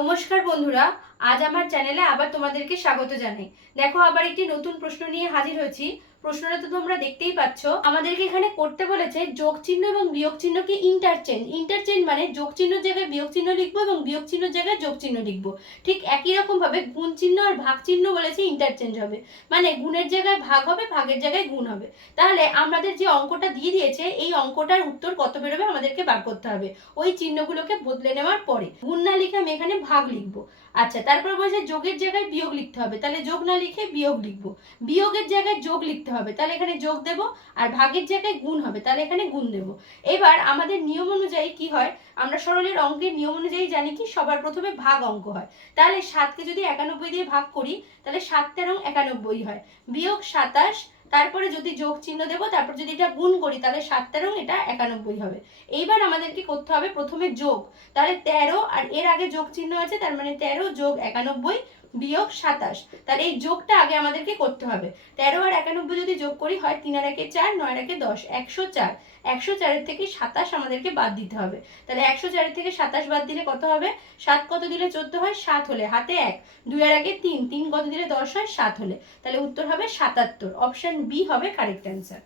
নমস্কার বন্ধুরা, আজ আমার চ্যানেলে আবার তোমাদেরকে স্বাগত জানাই। দেখো, আবার একটি নতুন প্রশ্ন নিয়ে হাজির হয়েছি। প্রশ্নটা তো তোমরা দেখতেই পাচ্ছ। আমাদেরকে এখানে করতে বলেছে যোগ চিহ্ন এবং বিয়োগ চিহ্নকে ইন্টারচেঞ্জ মানে যোগ চিহ্নের জায়গায় বিয়োগ চিহ্ন লিখবো এবং বিয়োগ চিহ্নের জায়গায় যোগ চিহ্ন লিখবো। ঠিক একই রকম ভাবে গুণ চিহ্ন আর ভাগ চিহ্ন বলেছে ইন্টারচেঞ্জ হবে, মানে গুণের জায়গায় ভাগ হবে, ভাগের জায়গায় গুণ হবে। তাহলে আমাদের যে অঙ্কটা দিয়ে দিয়েছে, এই অঙ্কটার উত্তর কত বেরোবে আমাদেরকে বার করতে হবে ওই চিহ্নগুলোকে বদলে নেওয়ার পরে। গুণ না লিখে আমি এখানে ভাগ লিখবো। আচ্ছা, তারপর বলছে যোগের জায়গায় বিয়োগ লিখতে হবে, তাহলে যোগ না লিখে বিয়োগ লিখবো। বিয়োগের জায়গায় যোগ লিখতে হবে, তাহলে এখানে যোগ দেব। আর ভাগের জায়গায় গুণ হবে, তাহলে এখানে গুণ দেব। এবার আমাদের নিয়ম অনুযায়ী কি হয়, আমরা সরলের অঙ্কের নিয়ম অনুযায়ী জানি কি সবার প্রথমে ভাগ অঙ্ক হয়। তাহলে 7কে যদি 91 দিয়ে ভাগ করি তাহলে 7 তেরং 91 হয়, বিয়োগ 27। তারপরে যদি যোগ চিহ্ন দেবো, তারপর যদি এটা গুণ করি তাহলে 7 তেরং এটা 91 হবে। এইবার আমাদেরকে করতে হবে প্রথমে যোগ, তাহলে 13 আর এর আগে যোগ চিহ্ন আছে, তার মানে 13 যোগ 91 বিয়োগ 27। তাহলে এই যোগটা আগে আমাদেরকে করতে হবে। 13 আর 91 যদি যোগ করি হয় 3 আর 1 4, 9 আর 1 10, 104। 104 থেকে 27 আমাদেরকে বাদ দিতে হবে। তাহলে 104 থেকে 27 বাদ দিলে কত হবে? 7 কত দিলে 14 হয়? 7 হলে হাতে 1, 2 আর 1 3, 3 কত দিলে 10 হয়? 7 হলে। তাহলে উত্তর হবে 77। অপশন বি হবে কারেক্ট অ্যান্সার।